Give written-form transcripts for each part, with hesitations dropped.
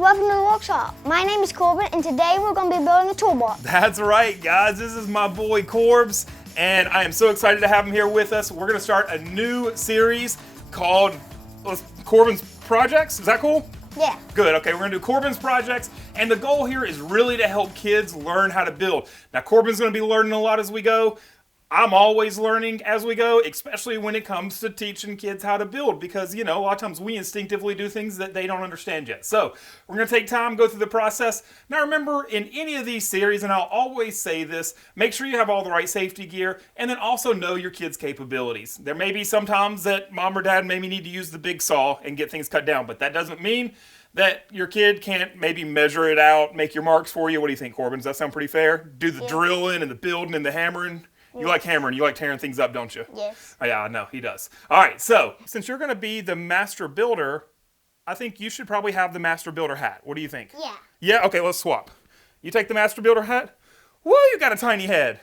welcome to the workshop. My name is Corbin, and today we're going to be building a toolbox. That's right, guys. This is my boy Corbs, and I am so excited to have him here with us. We're going to start a new series called Corbin's Projects. Is that cool? Yeah. Good. Okay, we're going to do Corbin's Projects, and the goal here is really to help kids learn how to build. Now, Corbin's going to be learning a lot as we go. I'm always learning as we go, especially when it comes to teaching kids how to build, because, you know, a lot of times we instinctively do things that they don't understand yet. So we're going to take time, go through the process. Now remember, in any of these series, and I'll always say this, make sure you have all the right safety gear, and then also know your kids' capabilities. There may be sometimes that mom or dad maybe need to use the big saw and get things cut down, but that doesn't mean that your kid can't maybe measure it out, make your marks for you. What do you think, Corbin? Does that sound pretty fair? Do the drilling and the building and the hammering? You like hammering, you like tearing things up, don't you? Yes. Oh, yeah, I know, he does. All right, so since you're going to be the master builder, I think you should probably have the master builder hat. What do you think? Yeah. Yeah? Okay, let's swap. You take the master builder hat. Whoa, you got a tiny head.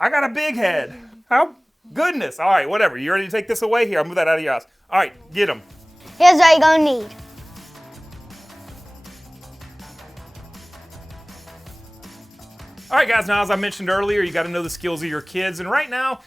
I got a big head. How? Goodness. All right, whatever. You ready to take this away? Here, I'll move that out of your eyes. All right, get him. Here's what you're going to need. All right, guys, now as I mentioned earlier, you got to know the skills of your kids. And right now,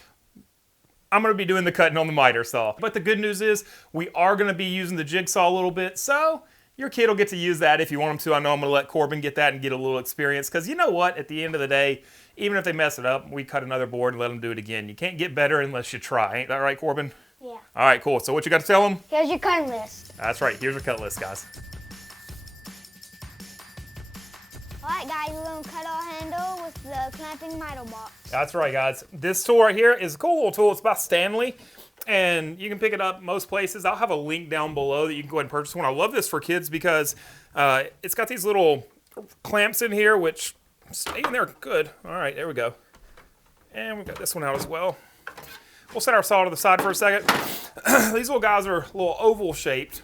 I'm going to be doing the cutting on the miter saw. But the good news is we are going to be using the jigsaw a little bit. So your kid will get to use that if you want him to. I know I'm going to let Corbin get that and get a little experience. Because you know what? At the end of the day, even if they mess it up, we cut another board and let them do it again. You can't get better unless you try. Ain't that right, Corbin? Yeah. All right, cool. So what you got to tell them? Here's your cutting list. That's right. Here's your cut list, guys. Alright guys, we're going to cut our handle with the clamping miter box. That's right, guys. This tool right here is a cool little tool. It's by Stanley, and you can pick it up most places. I'll have a link down below that you can go ahead and purchase one. I love this for kids because it's got these little clamps in here, which stay in there good. All right, there we go. And we've got this one out as well. We'll set our saw to the side for a second. These little guys are a little oval shaped,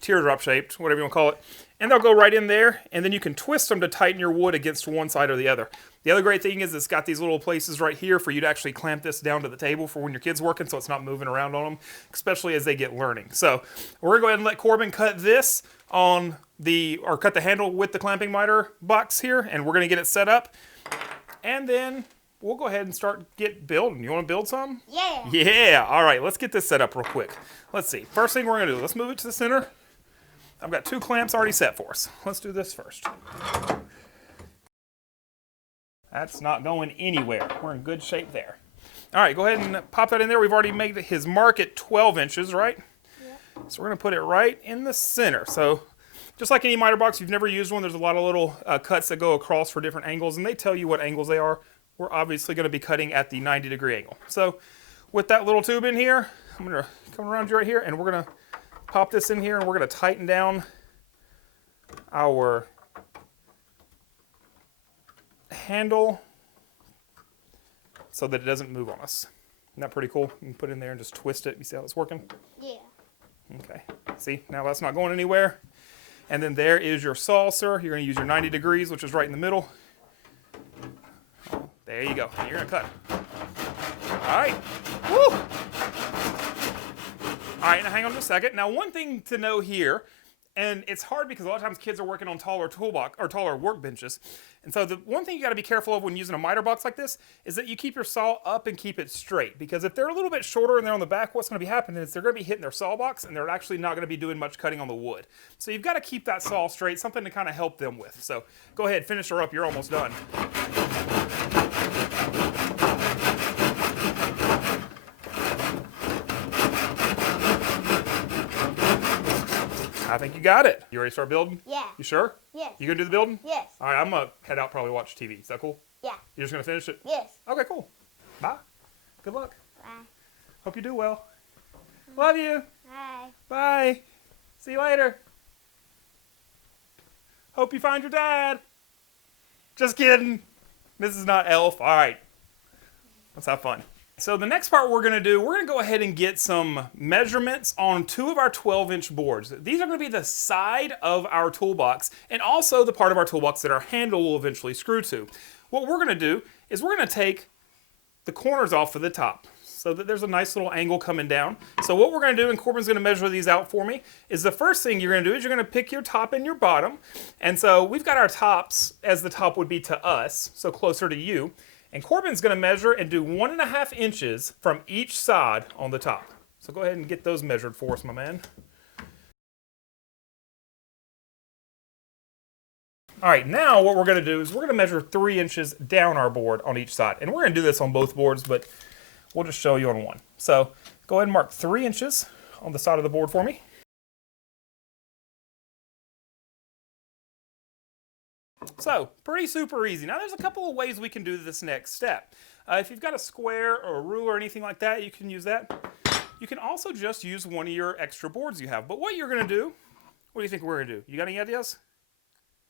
teardrop shaped, whatever you want to call it. And they'll go right in there, and then you can twist them to tighten your wood against one side or the other. The other great thing is it's got these little places right here for you to actually clamp this down to the table for when your kid's working, so it's not moving around on them, especially as they get learning. So we're going to go ahead and let Corbin cut this on or cut the handle with the clamping miter box here, and we're going to get it set up. And then we'll go ahead and start building. You want to build something? Yeah. Yeah. All right, let's get this set up real quick. Let's see. First thing we're going to do, let's move it to the center. I've got 2 clamps already set for us. Let's do this first. That's not going anywhere. We're in good shape there. All right, go ahead and pop that in there. We've already made his mark at 12 inches, right? Yeah. So we're going to put it right in the center. So just like any miter box, if you've never used one, there's a lot of little cuts that go across for different angles, and they tell you what angles they are. We're obviously going to be cutting at the 90-degree angle. So with that little tube in here, I'm going to come around you right here, and we're going to pop this in here, and we're going to tighten down our handle so that it doesn't move on us. Isn't that pretty cool? You can put it in there and just twist it. You see how it's working? Yeah. Okay. See, now that's not going anywhere. And then there is your saw, sir. You're going to use your 90 degrees, which is right in the middle. There you go. And you're going to cut. All right. Woo! All right, now hang on just a second. Now, one thing to know here, and it's hard because a lot of times kids are working on taller toolbox or taller workbenches. And so the one thing you got to be careful of when using a miter box like this is that you keep your saw up and keep it straight. Because if they're a little bit shorter and they're on the back, what's going to be happening is they're going to be hitting their saw box and they're actually not going to be doing much cutting on the wood. So you've got to keep that saw straight, something to kind of help them with. So go ahead, finish her up. You're almost done. I think you got it. You ready to start building? Yeah. You sure? Yes. You gonna do the building? Yes. All right, I'm gonna head out, probably watch TV. Is that cool? Yeah. You're just gonna finish it? Yes. Okay, cool. Bye. Good luck. Bye. Hope you do well. Love you. Bye. Bye. See you later. Hope you find your dad. Just kidding. This is not Elf. All right. Let's have fun. So the next part we're going to do, we're going to go ahead and get some measurements on 2 of our 12-inch boards. These are going to be the side of our toolbox and also the part of our toolbox that our handle will eventually screw to. What we're going to do is we're going to take the corners off of the top. so that there's a nice little angle coming down. So what we're going to do, and Corbin's going to measure these out for me, is the first thing you're going to do is you're going to pick your top and your bottom. And so we've got our tops as the top would be to us, so closer to you. And Corbin's going to measure and do 1.5 inches from each side on the top. So go ahead and get those measured for us, my man. All right, now what we're going to do is we're going to measure 3 inches down our board on each side. And we're going to do this on both boards, but we'll just show you on one. So go ahead and mark 3 inches on the side of the board for me. So pretty super easy. Now there's a couple of ways we can do this next step. If you've got a square or a ruler or anything like that, you can use that. You can also just use one of your extra boards you have. But what you're going to do, what do you think we're going to do? You got any ideas?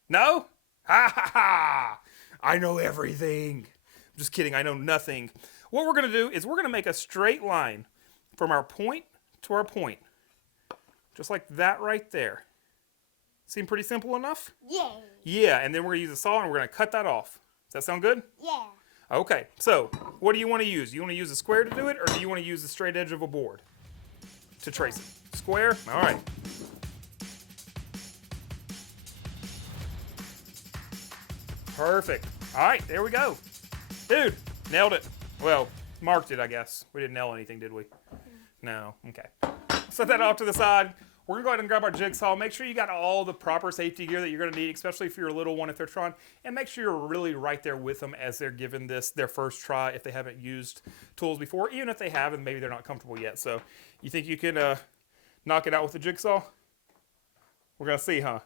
No? Ha ha ha! I know everything. I'm just kidding, I know nothing. What we're going to do is we're going to make a straight line from our point to our point. Just like that right there. Seem pretty simple enough? Yeah. Yeah, and then we're going to use a saw and we're going to cut that off. Does that sound good? Yeah. Okay, so what do you want to use? You want to use a square to do it, or do you want to use the straight edge of a board to trace it? Square? All right. Perfect. All right, there we go. Dude, nailed it. Well, marked it, I guess. We didn't nail anything, did we? No. Okay. Set that off to the side. We're going to go ahead and grab our jigsaw. Make sure you got all the proper safety gear that you're going to need, especially for your little one if they're trying. And make sure you're really right there with them as they're giving this their first try if they haven't used tools before, even if they have and maybe they're not comfortable yet. So you think you can knock it out with the jigsaw? We're going to see, huh?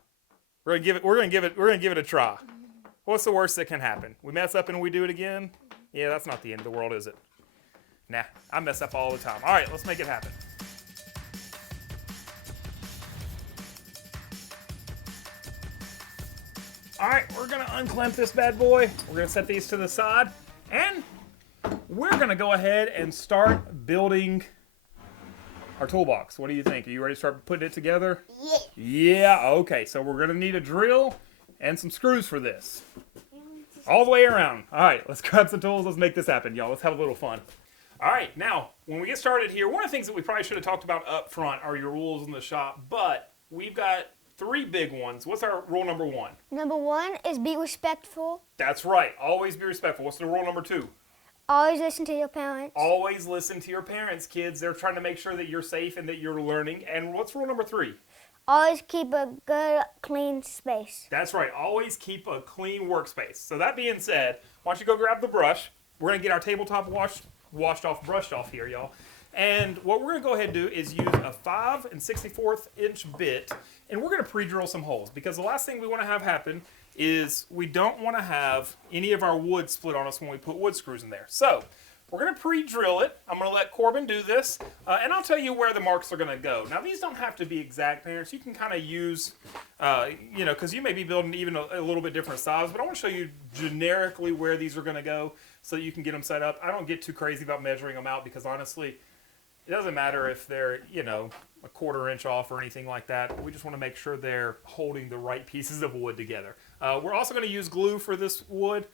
We're going to give it a try. What's the worst that can happen? We mess up and we do it again? Yeah, that's not the end of the world, is it? Nah, I mess up all the time. All right, let's make it happen. All right, we're gonna unclamp this bad boy. We're gonna set these to the side, and we're gonna go ahead and start building our toolbox. What do you think? Are you ready to start putting it together? Yeah. Yeah, okay, so we're gonna need a drill and some screws for this. All the way around. All right, let's grab some tools. Let's make this happen, y'all. Let's have a little fun. All right, now, when we get started here, one of the things that we probably should have talked about up front are your rules in the shop, but we've got 3 big ones. What's our rule number 1? Number 1 is be respectful. That's right. Always be respectful. What's the rule number 2? Always listen to your parents. Always listen to your parents, kids. They're trying to make sure that you're safe and that you're learning. And what's rule number 3? Always keep a good, clean space. That's right. Always keep a clean workspace. So that being said, why don't you go grab the brush. We're going to get our tabletop washed off, brushed off here, y'all. And what we're going to go ahead and do is use a 5 64 inch bit, and we're going to pre-drill some holes, because the last thing we want to have happen is we don't want to have any of our wood split on us when we put wood screws in there. So we're going to pre-drill it. I'm going to let Corbin do this, and I'll tell you where the marks are going to go. Now, these don't have to be exact, parents. You can kind of use, because you may be building even a little bit different size, but I want to show you generically where these are going to go so that you can get them set up. I don't get too crazy about measuring them out, because honestly, it doesn't matter if they're, a 1/4 inch off or anything like that. We just want to make sure they're holding the right pieces of wood together. We're also going to use glue for this wood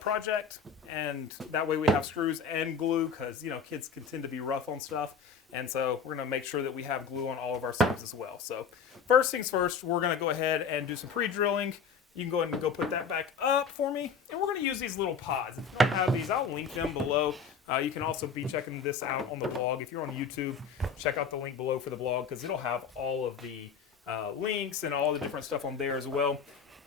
project, and that way we have screws and glue, because, kids can tend to be rough on stuff. And so we're going to make sure that we have glue on all of our stuff as well. So first things first, we're going to go ahead and do some pre-drilling. You can go ahead and go put that back up for me. And we're going to use these little pods. If you don't have these, I'll link them below. You can also be checking this out on the blog. If you're on YouTube, check out the link below for the blog, because it'll have all of the links and all the different stuff on there as well.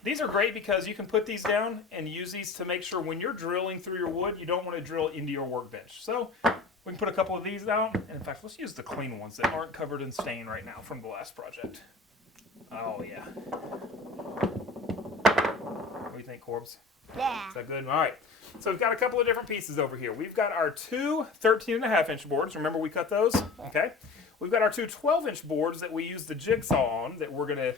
These are great because you can put these down and use these to make sure when you're drilling through your wood, you don't want to drill into your workbench. So we can put a couple of these down. And in fact, let's use the clean ones that aren't covered in stain right now from the last project. Oh, yeah. What do you think, Corbs? Yeah. Is that good? All right. So we've got a couple of different pieces over here. We've got our 2 13.5 inch boards. Remember we cut those? Okay. We've got our 2 12-inch boards that we use the jigsaw on, that we're going to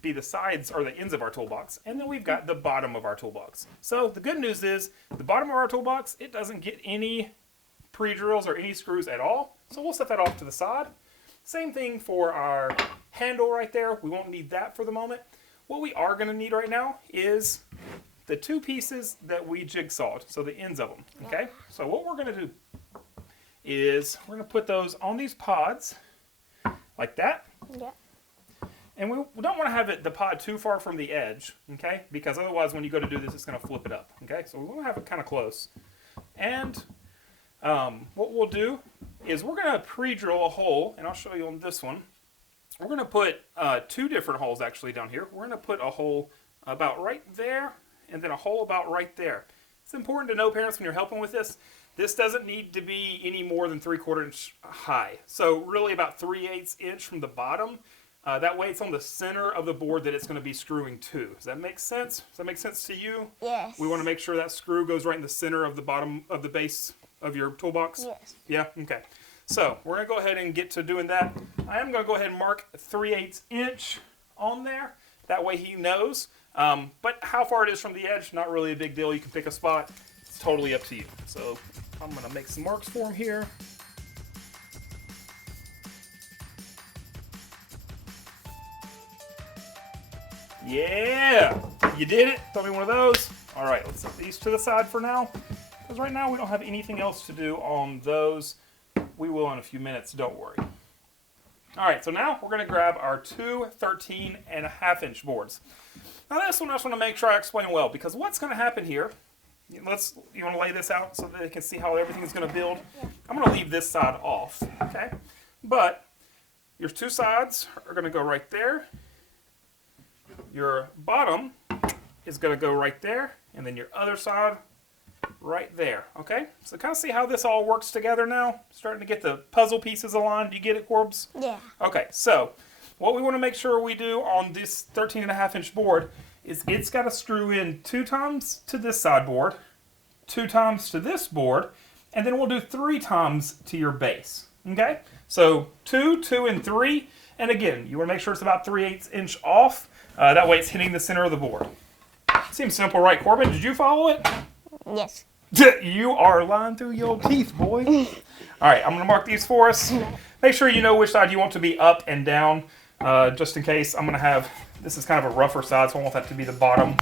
be the sides or the ends of our toolbox. And then we've got the bottom of our toolbox. So the good news is the bottom of our toolbox, it doesn't get any pre-drills or any screws at all. So we'll set that off to the side. Same thing for our handle right there. We won't need that for the moment. What we are going to need right now is the 2 pieces that we jigsawed, so the ends of them, okay? So what we're going to do is we're going to put those on these pods like that. Yeah. And we don't want to have the pod too far from the edge, okay? Because otherwise when you go to do this, it's going to flip it up, okay? So we want to have it kind of close. And what we'll do is we're going to pre-drill a hole, and I'll show you on this one. We're going to put 2 different holes actually down here. We're going to put a hole about right there, and then a hole about right there. It's important to know, parents, when you're helping with this, this doesn't need to be any more than 3/4 inch high. So really about 3/8 inch from the bottom. That way it's on the center of the board that it's going to be screwing to. Does that make sense? Does that make sense to you? Yes. We want to make sure that screw goes right in the center of the bottom of the base of your toolbox? Yes. Yeah? Okay. So we're going to go ahead and get to doing that. I am going to go ahead and mark 3/8 inch on there. That way he knows. But how far it is from the edge, not really a big deal. You can pick a spot. It's totally up to you. So I'm going to make some marks for him here. Yeah! You did it. Throw me one of those. All right, let's set these to the side for now. Because right now we don't have anything else to do on those. We will in a few minutes, don't worry. All right, so now we're going to grab our 2 13.5 inch boards. Now this one I just want to make sure I explain well, because what's going to happen here, you want to lay this out so that they can see how everything is going to build? Yeah. I'm going to leave this side off, okay? But your 2 sides are going to go right there. Your bottom is going to go right there, and then your other side right there, okay? So kind of see how this all works together now? Starting to get the puzzle pieces aligned. Do you get it, Corbs? Yeah. Okay, so what we want to make sure we do on this 13.5 inch board is it's got to screw in 2 times to this side board, 2 times to this board, and then we'll do 3 times to your base, okay? So 2, 2, and 3, and again, you want to make sure it's about 3/8 inch off. That way it's hitting the center of the board. Seems simple, right, Corbin? Did you follow it? Yes. You are lying through your teeth, boy. All right, I'm going to mark these for us. Make sure you know which side you want to be up and down, just in case. I'm going to have, this is kind of a rougher side, so I want that to be the bottom.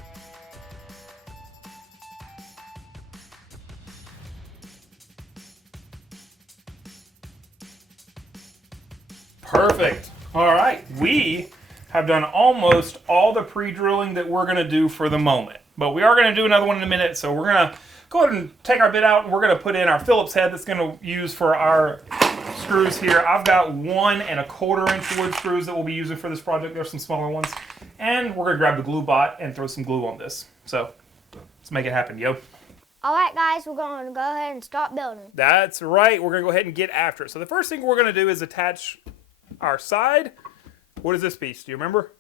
Perfect. All right, we have done almost all the pre-drilling that we're going to do for the moment. But we are going to do another one in a minute, so we're going to go ahead and take our bit out, and we're going to put in our Phillips head that's going to use for our screws here. I've got 1 1/4 inch wood screws that we'll be using for this project. There's some smaller ones. And we're going to grab the glue bot and throw some glue on this. So let's make it happen, yo. All right, guys, we're going to go ahead and start building. That's right. We're going to go ahead and get after it. So the first thing we're going to do is attach our side. What is this piece? Do you remember?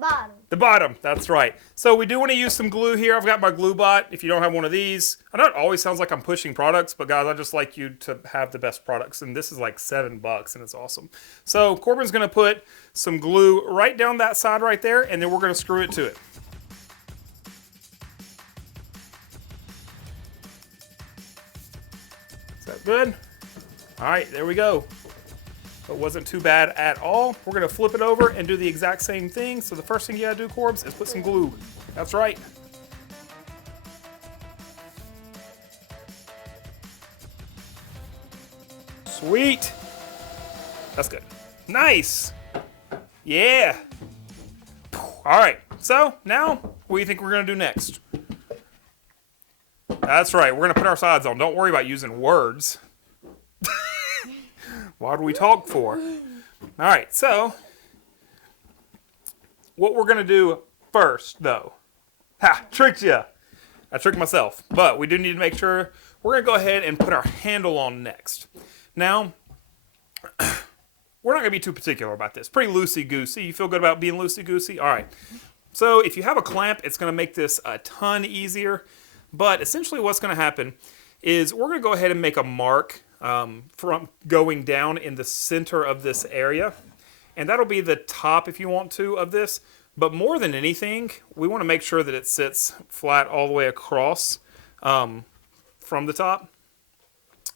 Bottom. The bottom, that's right. So we do want to use some glue here. I've got my glue bot. If you don't have one of these, I know it always sounds like I'm pushing products, but guys, I just like you to have the best products. And this is like $7 and it's awesome. So Corbin's going to put some glue right down that side right there, and then we're going to screw it to it. Is that good? All right, there we go. It wasn't too bad at all. We're going to flip it over and do the exact same thing. So the first thing you got to do, Corbs, is put some glue. That's right. Sweet. That's good. Nice. Yeah. All right. So now, what do you think we're going to do next? That's right. We're going to put our sides on. Don't worry about using words. What do we talk for? All right, so what we're going to do first, though. Ha! Tricked you. I tricked myself. But we do need to make sure we're going to go ahead and put our handle on next. Now, we're not going to be too particular about this. Pretty loosey-goosey. You feel good about being loosey-goosey? All right. So if you have a clamp, it's going to make this a ton easier. But essentially what's going to happen is we're going to go ahead and make a mark from going down in the center of this area. And that'll be the top, if you want to, of this. But more than anything, we want to make sure that it sits flat all the way across from the top.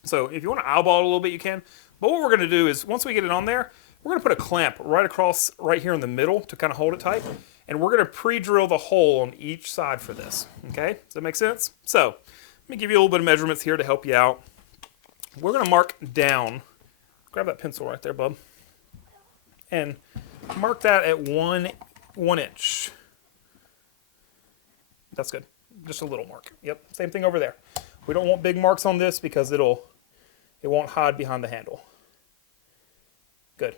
So if you want to eyeball it a little bit, you can. But what we're going to do is, once we get it on there, we're going to put a clamp right across, right here in the middle to kind of hold it tight. And we're going to pre-drill the hole on each side for this. Okay? Does that make sense? So let me give you a little bit of measurements here to help you out. we're going to mark down. Grab that pencil right there, bub. And mark that at 1 inch. That's good. Just a little mark. Yep, same thing over there. We don't want big marks on this because it won't hide behind the handle. Good.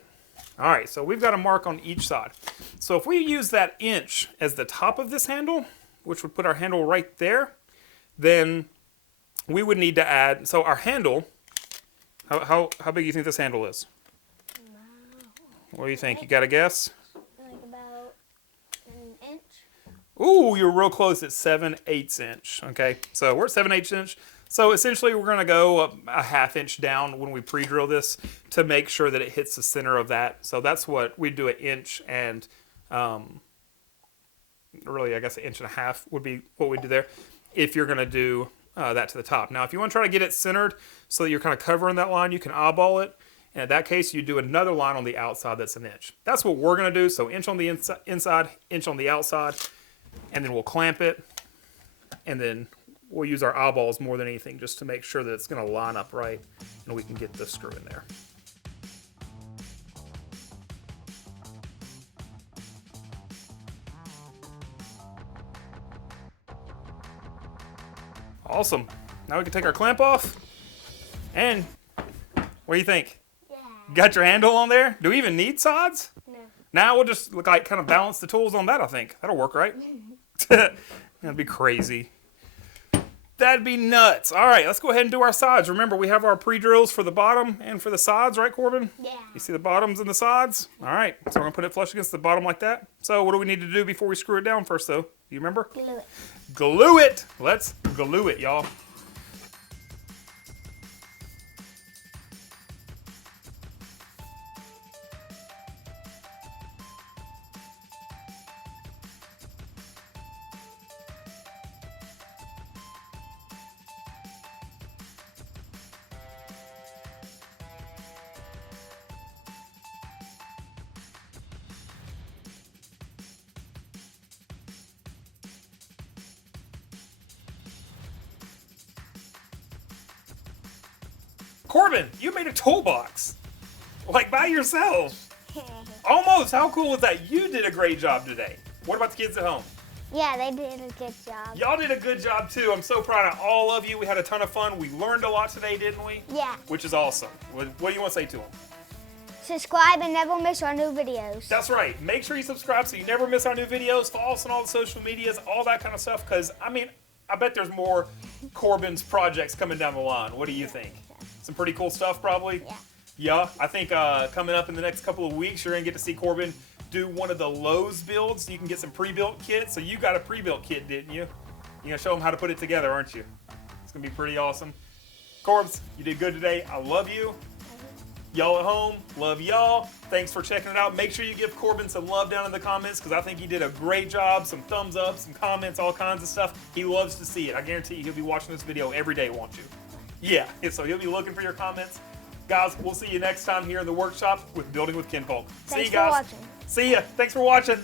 All right, so we've got a mark on each side. So if we use that inch as the top of this handle, which would put our handle right there, then we would need to add, so our handle, how big do you think this handle is? What do you think? You got a guess? Like about an inch. Ooh, you're real close at 7/8 inch. Okay, so we're at 7/8 inch. So essentially we're gonna go a 1/2 inch down when we pre-drill this to make sure that it hits the center of that. So that's what we do, 1 inch, and really I guess 1.5 inches would be what we do there if you're gonna do that to the top. Now if you wanna try to get it centered so that you're kind of covering that line, you can eyeball it. And in that case, you do another line on the outside that's 1 inch. That's what we're going to do. So inch on the inside, inch on the outside, and then we'll clamp it. And then we'll use our eyeballs more than anything just to make sure that it's going to line up right and we can get the screw in there. Awesome. Now we can take our clamp off. And what do you think? Got your handle on there? Do we even need sods? No. Now we'll just kind of balance the tools on that, I think. That'll work, right? That'd be crazy. That'd be nuts. All right, let's go ahead and do our sides. Remember, we have our pre-drills for the bottom and for the sides, right, Corbin? Yeah. You see the bottoms and the sides? All right, so we're going to put it flush against the bottom like that. So what do we need to do before we screw it down first, though? Do you remember? Glue it. Glue it. Let's glue it, y'all. Corbin, you made a toolbox. Like by yourself. Almost. How cool was that? You did a great job today. What about the kids at home? Yeah, they did a good job. Y'all did a good job too. I'm so proud of all of you. We had a ton of fun. We learned a lot today, didn't we? Yeah. Which is awesome. What do you want to say to them? Subscribe and never miss our new videos. That's right. Make sure you subscribe so you never miss our new videos. Follow us on all the social medias, all that kind of stuff. Because, I mean, I bet there's more Corbin's projects coming down the line. What do you think? Some pretty cool stuff, probably? Yeah. Yeah, I think coming up in the next couple of weeks, you're going to get to see Corbin do one of the Lowe's builds. You can get some pre-built kits. So you got a pre-built kit, didn't you? You're going to show them how to put it together, aren't you? It's going to be pretty awesome. Corbs, you did good today. I love you. Y'all at home, love y'all. Thanks for checking it out. Make sure you give Corbin some love down in the comments because I think he did a great job. Some thumbs up, some comments, all kinds of stuff. He loves to see it. I guarantee you he'll be watching this video every day, won't you? Yeah, so he'll be looking for your comments. Guys, we'll see you next time here in the workshop with Building with Kinfolk. See you guys. Thanks for watching. See ya. Thanks for watching.